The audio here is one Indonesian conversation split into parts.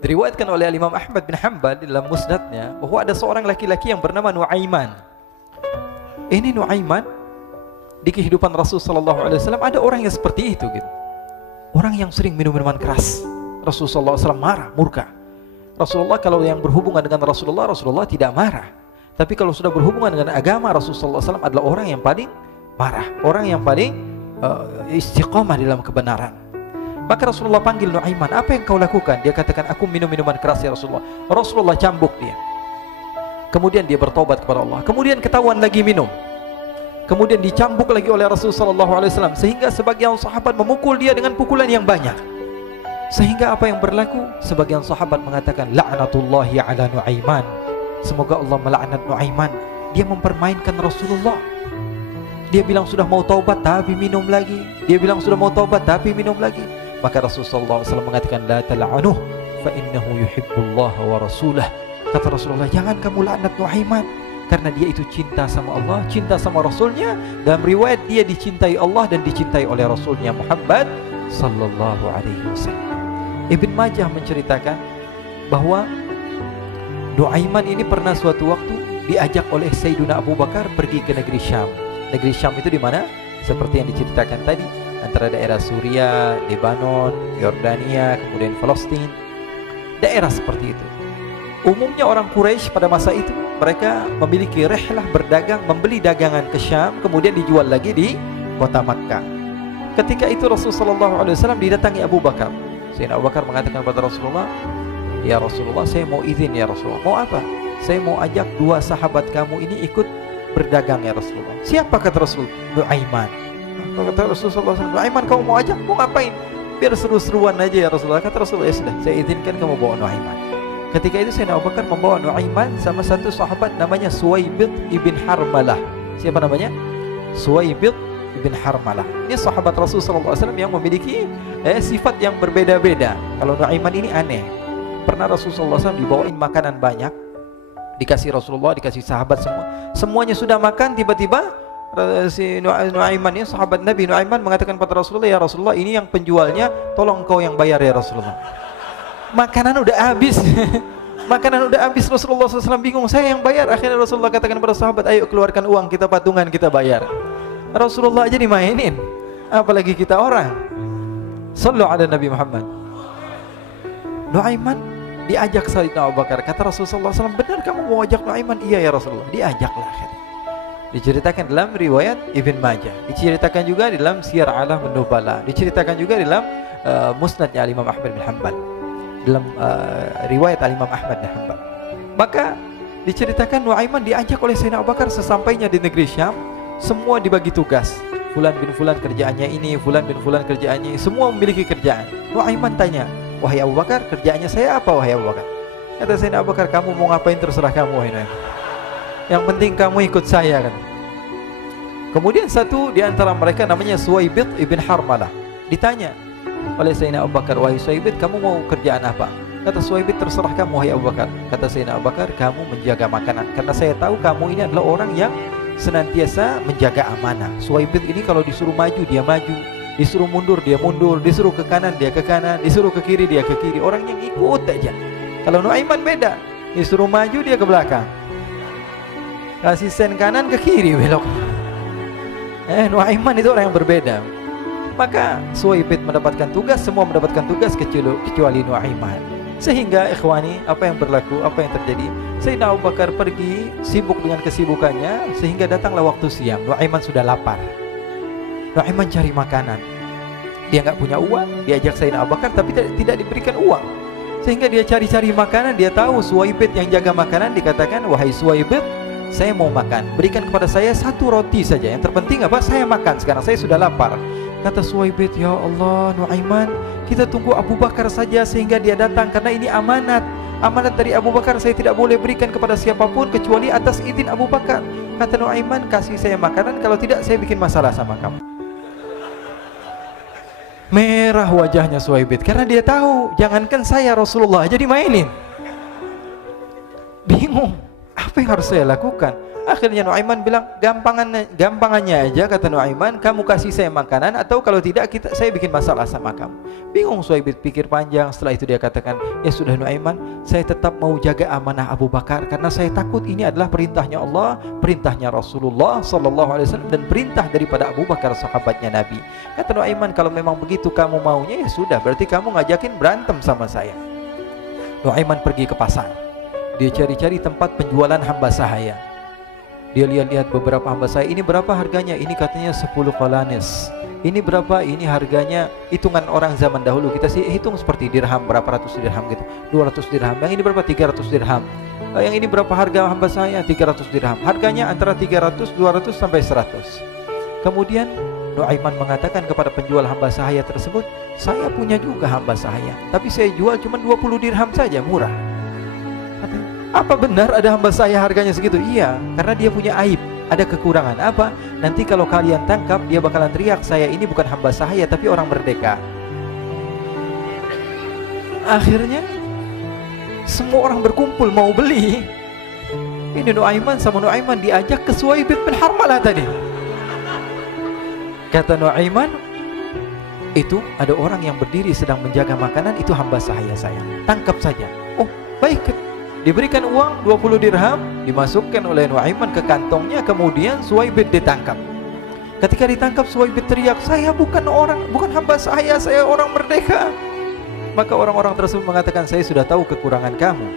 Diriwayatkan oleh Imam Ahmad bin Hanbal dalam musnadnya bahwa ada seorang laki-laki yang bernama Nuaiman. Ini Nuaiman, di kehidupan Rasul sallallahu alaihi wasallam ada orang yang seperti itu gitu. Orang yang sering minum minuman keras. Rasulullah SAW marah, murka. Rasulullah kalau yang berhubungan dengan Rasulullah tidak marah. Tapi kalau sudah berhubungan dengan agama, Rasulullah SAW adalah orang yang paling marah, orang yang paling istiqamah dalam kebenaran. Maka Rasulullah panggil Nuaiman, apa yang kau lakukan? Dia katakan, aku minum minuman keras ya Rasulullah. Rasulullah cambuk dia. Kemudian dia bertobat kepada Allah. Kemudian ketahuan lagi minum. Kemudian dicambuk lagi oleh Rasulullah SAW, sehingga sebagian sahabat memukul dia dengan pukulan yang banyak. Sehingga apa yang berlaku? Sebagian sahabat mengatakan, la'natullahi ala Nuaiman. Semoga Allah melaknat Nuaiman. Dia mempermainkan Rasulullah. Dia bilang sudah mau taubat tapi minum lagi. Dia bilang sudah mau taubat tapi minum lagi. Maka Rasulullah SAW mengatakan, la tal'anuh fa innahu yuhibbullah wa rasulah. Kata Rasulullah, jangan kamu laknat Nuaiman, karena dia itu cinta sama Allah, cinta sama Rasulnya. Dalam riwayat dia dicintai Allah dan dicintai oleh Rasulnya Muhammad sallallahu alaihi wasallam. Ibn Majah menceritakan bahwa Nuaiman ini pernah suatu waktu diajak oleh Sayyidina Abu Bakar pergi ke negeri Syam. Negeri Syam itu di mana? Seperti yang diceritakan tadi, antara daerah Suria, Lebanon, Yordania, kemudian Palestina. Daerah seperti itu. Umumnya orang Quraisy pada masa itu mereka memiliki rihlah berdagang, membeli dagangan ke Syam, kemudian dijual lagi di kota Makkah. Ketika itu Rasulullah SAW didatangi Abu Bakar. Sayyidina Abu Bakar mengatakan kepada Rasulullah, ya Rasulullah, saya mau izin ya Rasulullah. Mau apa? Saya mau ajak dua sahabat kamu ini ikut berdagang ya Rasulullah. Siapa kata Rasul? Nuaiman. Kata Rasulullah SAW, Nuaiman kamu mau ajak? Mau ngapain? Biar seru-seruan aja ya Rasulullah. Kata Rasulullah, ya sudah, saya izinkan kamu bawa Nuaiman. Ketika itu Sayyidina Abu Bakar membawa Nuaiman sama satu sahabat namanya Suwaibid ibn Harmalah. Siapa namanya? Suwaibid ibn Harmalah. Ini sahabat Rasulullah SAW yang memiliki sifat yang berbeda-beda. Kalau Nuaiman ini aneh. Pernah Rasulullah SAW dibawain makanan banyak, dikasih Rasulullah, dikasih sahabat semua. Semuanya sudah makan, tiba-tiba si Nuaiman ini, sahabat Nabi Nuaiman mengatakan kepada Rasulullah, ya Rasulullah, ini yang penjualnya, tolong engkau yang bayar ya Rasulullah. Makanan udah habis. Makanan udah habis, Rasulullah SAW bingung, saya yang bayar. Akhirnya Rasulullah katakan kepada sahabat, ayo keluarkan uang, kita patungan, kita bayar. Rasulullah aja dimainin, apalagi kita orang. Sallu ala Nabi Muhammad. Nuaiman diajak Sayyidina Abu Bakar. Kata Rasulullah SAW, benar kamu mau ajak Nuaiman? Iya ya Rasulullah. Diajaklah akhirnya. Diceritakan dalam riwayat Ibn Majah, diceritakan juga dalam Siyar A'lam An-Nubala, diceritakan juga dalam musnadnya Imam Ahmad bin Hanbal, dalam riwayat Imam Ahmad bin Hanbal. Maka diceritakan Nuaiman diajak oleh Sayyidina Abu Bakar. Sesampainya di negeri Syam, semua dibagi tugas. Fulan bin Fulan kerjaannya ini, Fulan bin Fulan kerjaannya ini, semua memiliki kerjaan. Nuaiman tanya, wahai Abu Bakar, kerjaannya saya apa wahai Abu Bakar? Kata Sayyidina Abu Bakar, kamu mau ngapain terserah kamu wahai Nuaiman. Yang penting kamu ikut saya kan. Kemudian satu di antara mereka namanya Suwaibid ibn Harmalah. Ditanya oleh Sayyidina Abu Bakar, wahai Suwaibid, kamu mau kerjaan apa? Kata Suwaibid, terserah kamu wahai Abu Bakar. Kata Sayyidina Abu Bakar, kamu menjaga makanan, karena saya tahu kamu ini adalah orang yang senantiasa menjaga amanah. Suwaibid ini kalau disuruh maju dia maju, disuruh mundur dia mundur, disuruh ke kanan dia ke kanan, disuruh ke kiri dia ke kiri. Orang yang ikut aja. Kalau Nuaiman beda, disuruh maju dia ke belakang, kasih sen kanan ke kiri belok. Nuaiman itu orang yang berbeda. Maka Suwaibid mendapatkan tugas, semua mendapatkan tugas kecuali Nuaiman. Sehingga ikhwani, apa yang berlaku, apa yang terjadi? Sayyidina Abu Bakar pergi sibuk dengan kesibukannya, sehingga datanglah waktu siang. Nuaiman sudah lapar. Nuaiman cari makanan. Dia nggak punya uang, diajak Sayyidina Abu Bakar tapi tidak diberikan uang. Sehingga dia cari-cari makanan. Dia tahu Suwaibid yang jaga makanan, dikatakan, wahai Suwaibid, saya mau makan, berikan kepada saya satu roti saja. Yang terpenting apa? Saya makan sekarang, saya sudah lapar. Kata Suwaibid, ya Allah Nuaiman, kita tunggu Abu Bakar saja sehingga dia datang, karena ini amanat. Amanat dari Abu Bakar, saya tidak boleh berikan kepada siapapun kecuali atas izin Abu Bakar. Kata Nuaiman, kasih saya makanan, kalau tidak saya bikin masalah sama kamu. Merah wajahnya Suwaibid, karena dia tahu, jangankan saya, Rasulullah aja dimainin. Bingung, apa yang harus saya lakukan? Akhirnya Nuaiman bilang, gampangannya aja, kata Nuaiman, kamu kasih saya makanan, atau kalau tidak saya bikin masalah sama kamu. Bingung Suhaib pikir panjang. Setelah itu dia katakan, ya sudah Nuaiman, saya tetap mau jaga amanah Abu Bakar, karena saya takut ini adalah perintahnya Allah, perintahnya Rasulullah SAW, dan perintah daripada Abu Bakar sahabatnya Nabi. Kata Nuaiman, kalau memang begitu kamu maunya, ya sudah, berarti kamu ngajakin berantem sama saya. Nuaiman pergi ke pasar. Dia cari-cari tempat penjualan hamba sahaya. Dia lihat-lihat beberapa hamba sahaya. Ini berapa harganya? Ini katanya 10 qalanis. Ini berapa? Ini harganya, hitungan orang zaman dahulu, kita sih hitung seperti dirham, berapa ratus dirham gitu, 200 dirham. Yang ini berapa? 300 dirham. Yang ini berapa harga hamba sahaya? 300 dirham. Harganya antara 300, 200 sampai 100. Kemudian Nuaiman mengatakan kepada penjual hamba sahaya tersebut, saya punya juga hamba sahaya, tapi saya jual cuma 20 dirham saja, murah. Katanya, apa benar ada hamba saya harganya segitu? Iya, karena dia punya aib, ada kekurangan. Apa? Nanti kalau kalian tangkap, dia bakalan teriak, saya ini bukan hamba sahaya tapi orang merdeka. Akhirnya semua orang berkumpul mau beli. Ini Nuaiman sama Nuaiman diajak ke Suhaib bin Harmalah tadi. Kata Nuaiman, itu ada orang yang berdiri sedang menjaga makanan, itu hamba sahaya saya, tangkap saja. Oh baik. Diberikan uang 20 dirham, dimasukkan oleh Nuaiman ke kantongnya, kemudian Suhaib ditangkap. Ketika ditangkap, Suhaib teriak, saya bukan hamba saya orang merdeka. Maka orang-orang tersebut mengatakan, saya sudah tahu kekurangan kamu.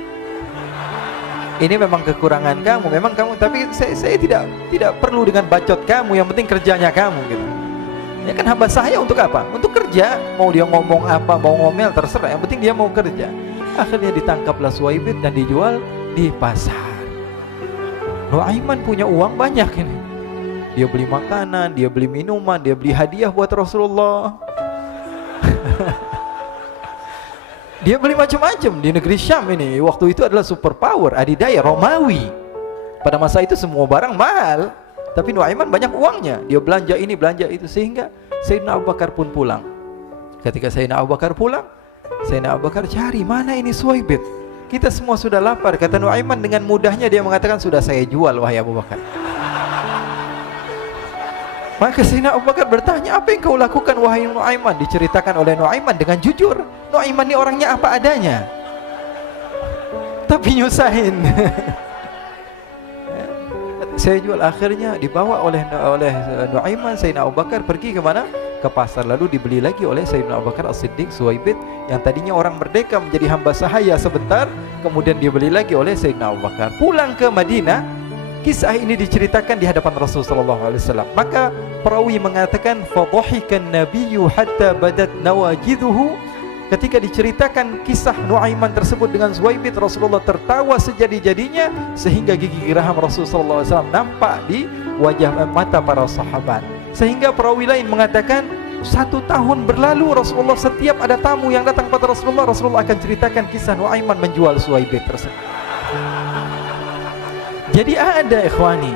Ini memang kekurangan kamu, memang kamu, tapi saya tidak perlu dengan bacot kamu, yang penting kerjanya kamu gitu. Ya kan hamba saya untuk apa? Untuk kerja. Mau dia ngomong apa, mau ngomel terserah, yang penting dia mau kerja. Akhirnya ditangkaplah Suhaib dan dijual di pasar. Nuaiman punya uang banyak ini. Dia beli makanan, dia beli minuman, dia beli hadiah buat Rasulullah. Dia beli macam-macam di negeri Syam ini. Waktu itu adalah superpower, adidaya Romawi. Pada masa itu semua barang mahal, tapi Nuaiman banyak uangnya. Dia belanja ini, belanja itu, sehingga Sayyidina Abu Bakar pun pulang. Ketika Sayyidina Abu Bakar pulang, Sayyidina Abu Bakar cari, mana ini Suhaib? Kita semua sudah lapar. Kata Nuaiman dengan mudahnya dia mengatakan, sudah saya jual wahai Abu Bakar. Maka Sayyidina Abu Bakar bertanya, apa yang kau lakukan wahai Nuaiman? Diceritakan oleh Nuaiman dengan jujur. Nuaiman ini orangnya apa adanya, tapi nyusahin. Saya jual. Akhirnya dibawa oleh Nuaiman, Sayyidina Abu Bakar pergi ke mana? Ke pasar, lalu dibeli lagi oleh Sayyidina Abu Bakar As-Siddiq. Suhaib yang tadinya orang merdeka menjadi hamba sahaya sebentar, kemudian dibeli lagi oleh Sayyidina Abu Bakar. Pulang ke Madinah, kisah ini diceritakan di hadapan Rasulullah SAW. Maka perawi mengatakan, fadhahikan nabiyyu hatta badat nawajiduhu. Ketika diceritakan kisah Nuaiman tersebut dengan Suhaib, Rasulullah tertawa sejadi-jadinya sehingga gigi geraham Rasulullah SAW nampak di wajah mata para sahabat. Sehingga perawi lain mengatakan, 1 tahun berlalu Rasulullah, setiap ada tamu yang datang pada Rasulullah, Rasulullah akan ceritakan kisah Nuaiman menjual Suhaib tersebut. Jadi ada ikhwani,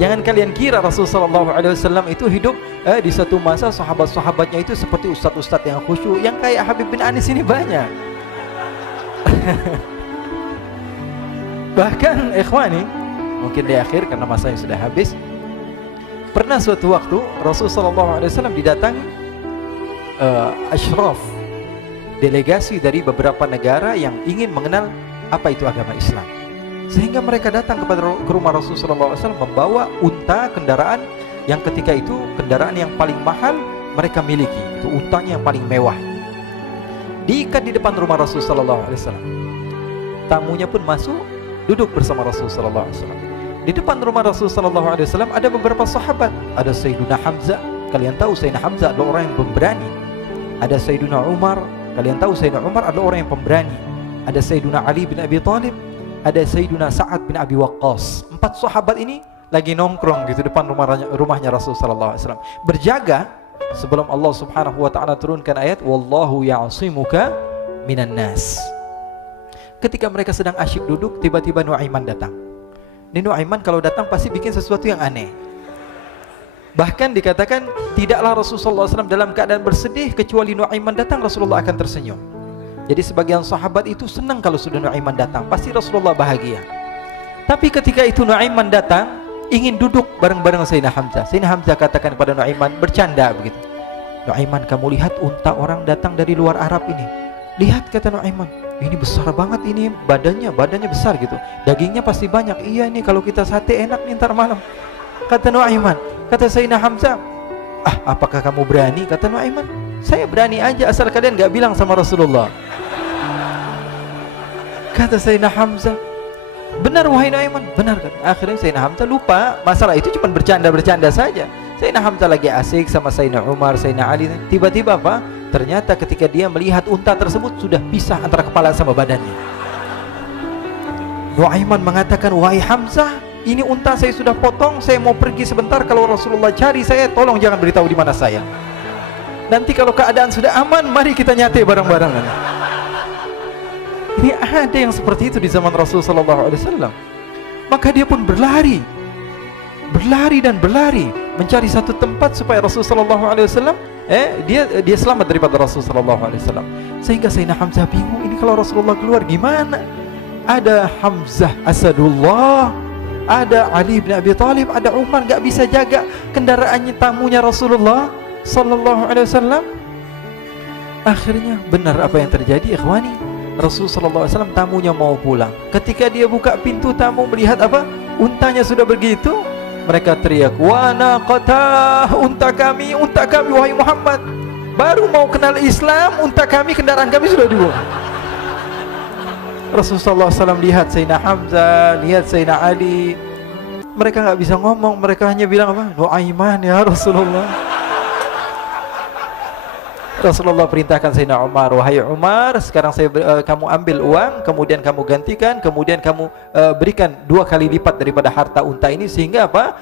jangan kalian kira Rasulullah SAW itu hidup di satu masa sahabat-sahabatnya itu seperti ustadz-ustadz yang khusyuk, yang kayak Habib bin Anis ini banyak. Bahkan ikhwani, mungkin di akhir karena masanya sudah habis, pernah suatu waktu Rasulullah SAW didatangi asyraf, delegasi dari beberapa negara yang ingin mengenal apa itu agama Islam. Sehingga mereka datang ke rumah Rasulullah SAW membawa unta, kendaraan yang ketika itu kendaraan yang paling mahal mereka miliki. Itu untanya yang paling mewah. Diikat di depan rumah Rasulullah SAW. Tamunya pun masuk, duduk bersama Rasulullah SAW. Di depan rumah Rasulullah SAW ada beberapa sahabat. Ada Sayyiduna Hamzah. Kalian tahu Sayyidina Hamzah adalah orang yang pemberani. Ada Sayyiduna Umar. Kalian tahu Sayyidina Umar adalah orang yang pemberani. Ada Sayyiduna Ali bin Abi Thalib. Ada Sayyiduna Sa'ad bin Abi Waqqas. 4 sahabat ini lagi nongkrong gitu depan rumahnya Rasulullah SAW, berjaga sebelum Allah Subhanahu wa ta'ala turunkan ayat wallahu ya'simuka minan nas. Ketika mereka sedang asyik duduk, tiba-tiba Nuaiman datang. Ini Nuaiman kalau datang pasti bikin sesuatu yang aneh. Bahkan dikatakan tidaklah Rasulullah SAW dalam keadaan bersedih, kecuali Nuaiman datang Rasulullah akan tersenyum. Jadi sebagian sahabat itu senang kalau sudah Nuaiman datang, pasti Rasulullah bahagia. Tapi ketika itu Nuaiman datang, ingin duduk bareng-bareng Sayyidina Hamzah. Sayyidina Hamzah katakan kepada Nuaiman, bercanda begitu. Nuaiman, kamu lihat unta orang datang dari luar Arab ini. Lihat, kata Nuaiman, ini besar banget ini, badannya besar gitu. Dagingnya pasti banyak. Iya nih, kalau kita sate enak nih ntar malam. Kata Nuaiman. Kata Sayyidina Hamzah, apakah kamu berani? Kata Nuaiman, saya berani aja asal kalian gak bilang sama Rasulullah. Kata Sayyidina Hamzah, benar wahai Nuaiman, benar kan? Akhirnya Sayyidina Hamzah lupa masalah itu, cuma bercanda-bercanda saja. Sayyidina Hamzah lagi asik sama Sayyidina Umar, Sayyidina Ali. Tiba-tiba apa? Ternyata ketika dia melihat unta tersebut sudah pisah antara kepala sama badannya. Nuaiman mengatakan, wahai Hamzah, ini unta saya sudah potong, saya mau pergi sebentar. Kalau Rasulullah cari saya, tolong jangan beritahu di mana saya. Nanti kalau keadaan sudah aman, mari kita nyate bareng-barengan. Ini ada yang seperti itu di zaman Rasulullah SAW. Maka dia pun berlari dan berlari mencari satu tempat supaya Rasulullah SAW dia selamat daripada Rasulullah SAW. Sehingga Sayyidina Hamzah bingung, ini kalau Rasulullah keluar gimana? Ada Hamzah Asadullah, ada Ali bin Abi Thalib, ada Umar, gak bisa jaga kendaraannya, tamunya Rasulullah Sallallahu Alaihi Wasallam. Akhirnya benar apa yang terjadi, ikhwani. Rasulullah SAW tamunya mau pulang. Ketika dia buka pintu tamu melihat apa? Untanya sudah begitu. Mereka teriak, wa naqatah, unta kami wahai Muhammad. Baru mau kenal Islam, unta kami, kendaraan kami sudah dibuang. Rasulullah SAW lihat Sayyidina Hamzah, lihat Sayyidina Ali. Mereka nggak bisa ngomong, mereka hanya bilang apa? Nuaiman ya Rasulullah. Rasulullah perintahkan Sayyidina Umar, wahai Umar, sekarang kamu ambil uang, kemudian kamu gantikan, kemudian kamu berikan 2 kali lipat daripada harta unta ini, sehingga apa?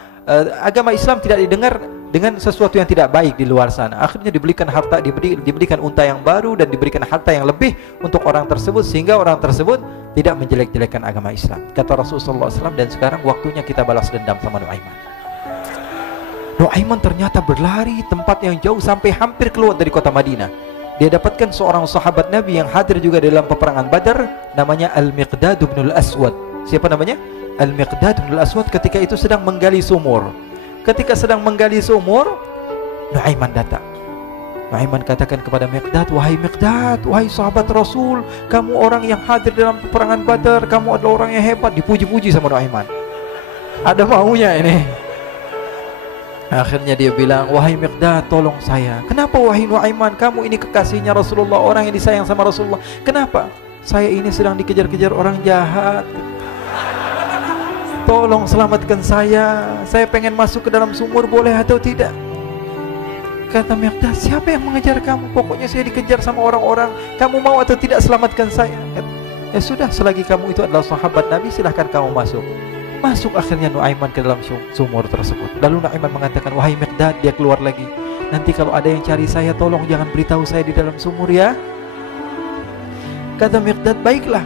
Agama Islam tidak didengar dengan sesuatu yang tidak baik di luar sana. Akhirnya diberikan harta, diberikan unta yang baru dan diberikan harta yang lebih untuk orang tersebut, sehingga orang tersebut tidak menjelek-jelekan agama Islam. Kata Rasulullah SAW, dan sekarang waktunya kita balas dendam sama Nuaiman. Nuaiman ternyata berlari tempat yang jauh sampai hampir keluar dari kota Madinah. Dia dapatkan seorang sahabat Nabi yang hadir juga dalam peperangan Badar, namanya Al-Miqdad bin Al-Aswad. Siapa namanya? Al-Miqdad bin Al-Aswad ketika itu sedang menggali sumur. Ketika sedang menggali sumur, Nuaiman datang. Nuaiman katakan kepada Miqdad, wahai Miqdad, wahai sahabat Rasul, kamu orang yang hadir dalam peperangan Badar, kamu adalah orang yang hebat. Dipuji-puji sama Nuaiman. Ada maunya ini. Akhirnya dia bilang, wahai Miqdad, tolong saya. Kenapa wahai Nuaiman? Kamu ini kekasihnya Rasulullah, orang yang disayang sama Rasulullah. Kenapa? Saya ini sedang dikejar-kejar orang jahat. Tolong selamatkan saya. Saya pengen masuk ke dalam sumur, boleh atau tidak? Kata Miqdad, siapa yang mengejar kamu? Pokoknya saya dikejar sama orang-orang. Kamu mau atau tidak selamatkan saya? Ya sudah, selagi kamu itu adalah sahabat Nabi, silahkan kamu masuk. Masuk akhirnya Nuaiman ke dalam sumur tersebut. Lalu Nuaiman mengatakan, wahai Miqdad, dia keluar lagi. Nanti kalau ada yang cari saya, tolong jangan beritahu saya di dalam sumur ya. Kata Miqdad, baiklah.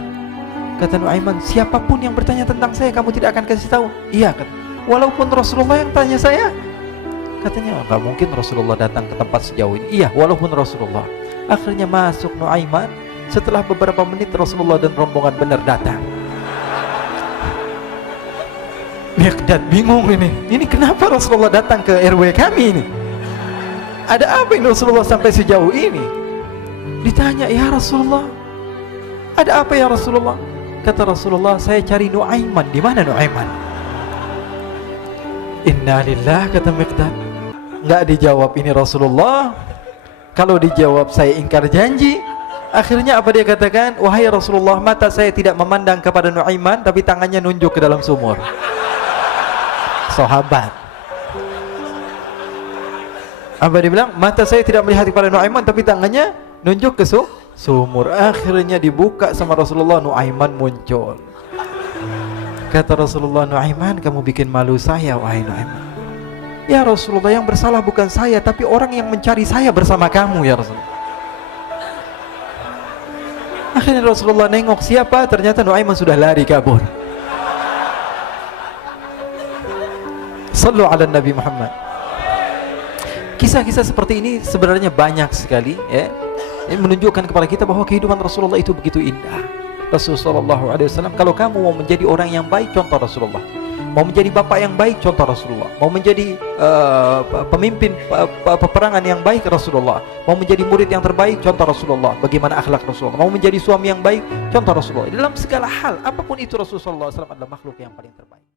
Kata Nuaiman, siapapun yang bertanya tentang saya, kamu tidak akan kasih tahu? Iya, kata. Walaupun Rasulullah yang tanya saya? Katanya, enggak mungkin Rasulullah datang ke tempat sejauh ini. Iya, walaupun Rasulullah. Akhirnya masuk Nuaiman. Setelah beberapa menit Rasulullah dan rombongan benar datang. Miqdad bingung ini. Ini kenapa Rasulullah datang ke RW kami ini? Ada apa ini Rasulullah sampai sejauh ini? Ditanya, ya Rasulullah, ada apa ya Rasulullah? Kata Rasulullah, saya cari Nuaiman. Di mana Nuaiman? Innalillah, kata Miqdad. Enggak dijawab ini Rasulullah. Kalau dijawab saya ingkar janji. Akhirnya apa dia katakan? Wahai Rasulullah, mata saya tidak memandang kepada Nuaiman, tapi tangannya nunjuk ke dalam sumur. Sahabat. Apa dia bilang? Mata saya tidak melihat kepada Nuaiman, tapi tangannya nunjuk ke sumur. Akhirnya dibuka sama Rasulullah, Nuaiman muncul. Kata Rasulullah, Nuaiman, kamu bikin malu saya, wahai Nuaiman. Ya Rasulullah, yang bersalah bukan saya, tapi orang yang mencari saya bersama kamu ya Rasulullah. Akhirnya Rasulullah nengok, siapa? Ternyata Nuaiman sudah lari kabur. Sallu ala Nabi Muhammad. Kisah-kisah seperti ini sebenarnya banyak sekali ya. Ini menunjukkan kepada kita bahwa kehidupan Rasulullah itu begitu indah. Rasulullah SAW, kalau kamu mau menjadi orang yang baik, contoh Rasulullah. Mau menjadi bapak yang baik, contoh Rasulullah. Mau menjadi pemimpin peperangan yang baik, Rasulullah. Mau menjadi murid yang terbaik, contoh Rasulullah. Bagaimana akhlak Rasulullah. Mau menjadi suami yang baik, contoh Rasulullah. Dalam segala hal, apapun itu, Rasulullah SAW adalah makhluk yang paling terbaik.